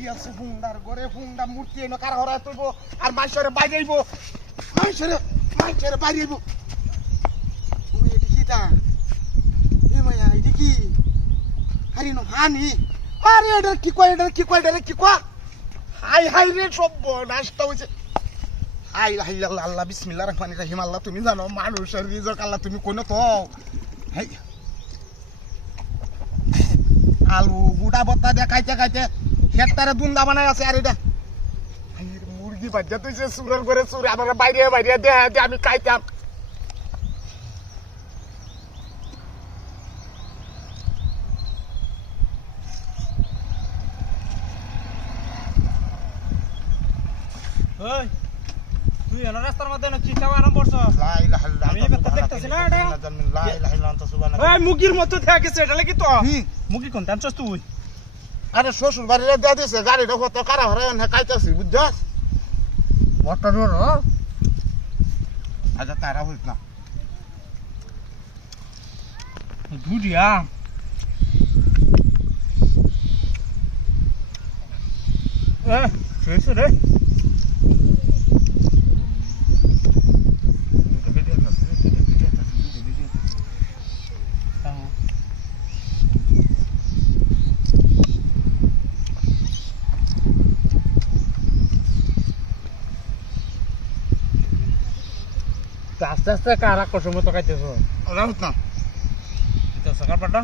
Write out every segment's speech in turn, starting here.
বাড়ি আছে হুন্ডার ঘরে হুন্ডা মূর্তি এনে কারা হরায় তুলবো আর মানুষের বাইরে আইব মানুষের বাইরে আইব এটি কি তা এ মায়া এটি কি আরে নো হানি আরে এটা কি কয় হাই হাই রে সব নাশটা হইছে হাই হাই আল্লাহ আল্লাহ বিসমিল্লাহির রহমানির রহিম আল্লাহ তুমি জানো মানুষের রিজক আল্লাহ তুমি কোন তো হাই আলু গুড়া বত্তা দিয়ে খাইতে খেতারে দুন্দা বানাই আছে আর এটা মুরগি বাচ্চা তুই সে সুরের করে সুরে আমার বাইরে দে আমি খাইতাম তুই এনে রাস্তার মধ্যে চিঠা আরম্ভ করছ আমি কথা দেখতেছি না এটা মুগির মতো দেখা গেছে এটা লাগি তো মুগি কোন টানছস তুই আরে শ্বশুর বাড়িতে দিয়ে দিছে গাড়িটা কত কারা হরে খাইতেছি বুঝছস বটটা ধর আচ্ছা তারা হইত না দুরিয়া শেষ রে আস্তে আস্তে কারা কষ্ট মতো খাইতেছ রাহুত না সকাল পাটা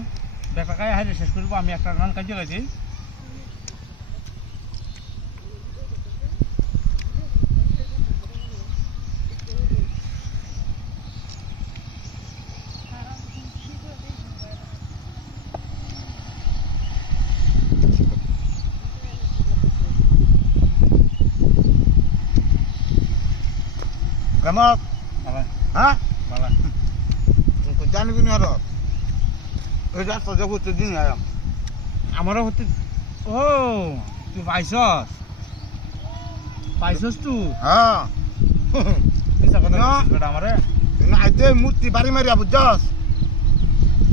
বেকা খাই হাইরে শেষ করবো আমি একটা রান কাজে গেছি কেমন হ্যাঁ ভালো জানবি না আরো এই রাস্তা যখন দিন আয়াম আমারও হতে ও তুই পাইছস তুই হ্যাঁ কিসা কথা বেটা আমারে না আইতে মূর্তি বাড়ি মারিয়া বুঝছস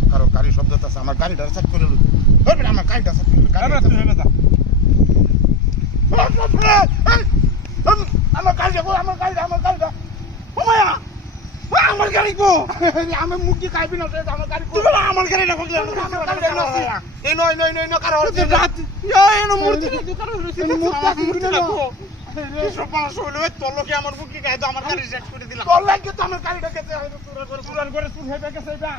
কারো গাড়ি শব্দ আছে আমার গাড়িটা সেট করে লু ধরবে আমার গাড়িটা সেট করে আরে তুই হেবে যা আমার গাড়িটা ওমায়া আমার গাড়ি গো আমি মুক্তি খাইবি না আমার গাড়ি তুই আমার গাড়ি না বগলে এই নয় কারো রাত এনো মূর্তি দোকান মূর্তি লাগো সব পাঁচ হলো তোর লোকে আমার মুখে গায়ে তো আমার গাড়ি সেট করে দিলাম তোর লাগে তো আমার গাড়িটা গেছে চুরান করে চুর হয়ে গেছে এটা